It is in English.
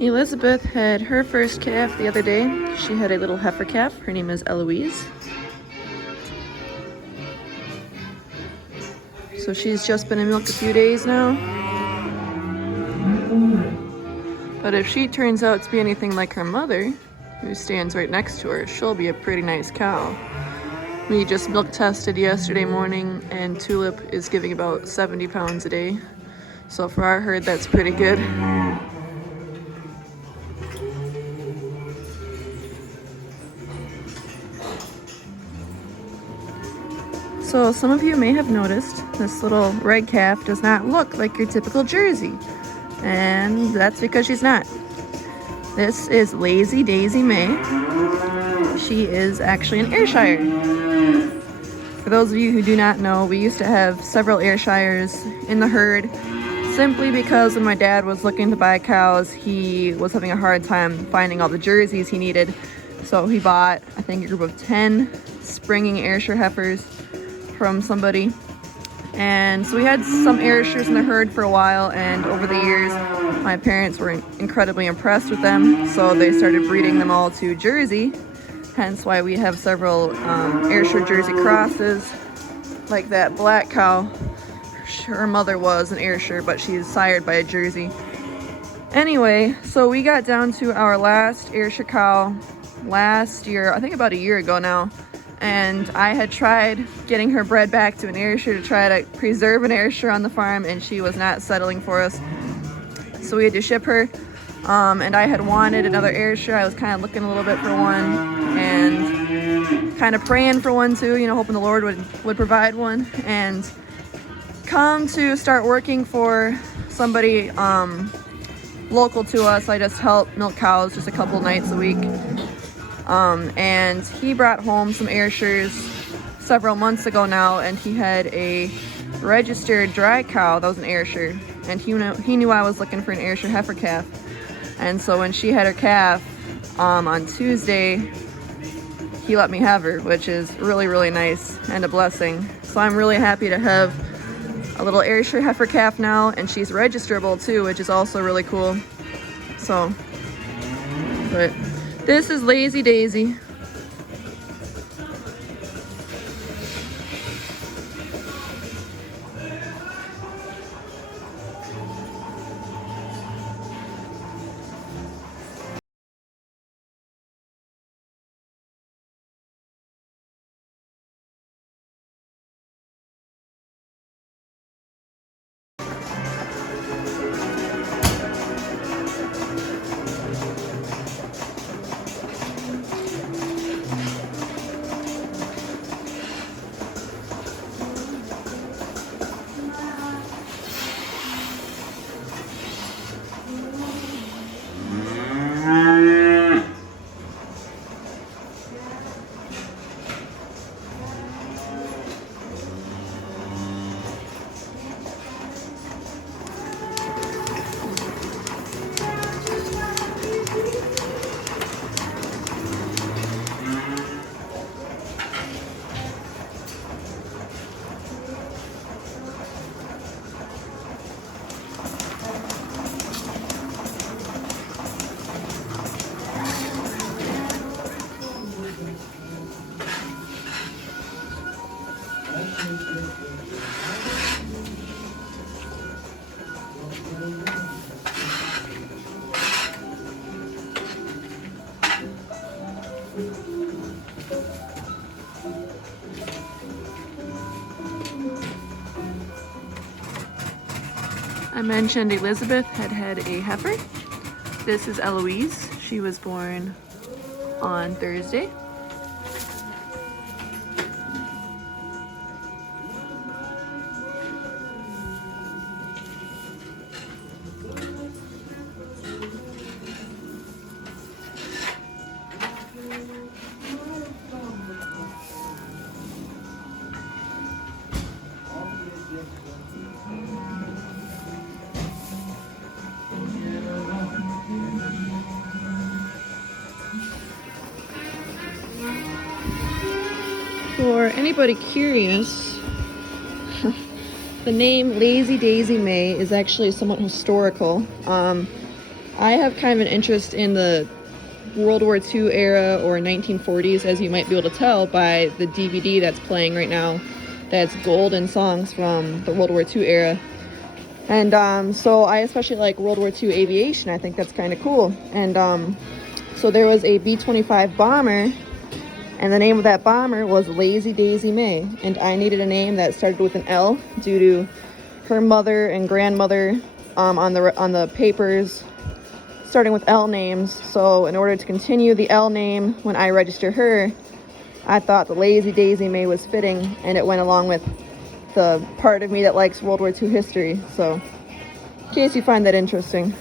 Elizabeth had her first calf the other day. She had a little heifer calf. Her name is Eloise. So she's just been in milk a few days now. But if she turns out to be anything like her mother, who stands right next to her, she'll be a pretty nice cow. We just milk tested yesterday morning, and Tulip is giving about 70 pounds a day. So for our herd, that's pretty good. So some of you may have noticed this little red calf does not look like your typical Jersey. And that's because she's not. This is Lazy Daisy May. She is actually an Ayrshire. For those of you who do not know, we used to have several Ayrshires in the herd simply because when my dad was looking to buy cows, he was having a hard time finding all the Jerseys he needed. So he bought, I think, a group of 10 springing Ayrshire heifers from somebody. And so we had some Ayrshires in the herd for a while, and over the years my parents were incredibly impressed with them, so they started breeding them all to Jersey, hence why we have several Ayrshire Jersey crosses, like that black cow. Her mother was an Ayrshire, but she's sired by a Jersey. Anyway, so we got down to our last Ayrshire cow last year, I think about a year ago now. And I had tried getting her bred back to an Ayrshire to try to preserve an Ayrshire on the farm, and she was not settling for us. So we had to ship her. And I had wanted another Ayrshire. I was kind of looking a little bit for one and kind of praying for one too, you know, hoping the Lord would provide one. And come to start working for somebody local to us. I just help milk cows just a couple nights a week. And he brought home some Ayrshires several months ago now, and he had a registered dry cow that was an Ayrshire, and he knew I was looking for an Ayrshire heifer calf. And so when she had her calf on Tuesday, he let me have her, which is really, really nice and a blessing. So I'm really happy to have a little Ayrshire heifer calf now, and she's registerable too, which is also really cool. So, but this is Lazy Daisy. I mentioned Elizabeth had a heifer. This is Eloise. She was born on Thursday. anybody curious, the name Lazy Daisy May is actually somewhat historical. I have kind of an interest in the World War II era or 1940s, as you might be able to tell by the DVD that's playing right now. That's golden songs from the World War II era. And so I especially like World War II aviation. I think that's kind of cool. And so there was a B-25 bomber, and the name of that bomber was Lazy Daisy May. And I needed a name that started with an L due to her mother and grandmother on the papers starting with L names. So in order to continue the L name when I register her, I thought the Lazy Daisy May was fitting, and it went along with the part of me that likes World War II history. So in case you find that interesting.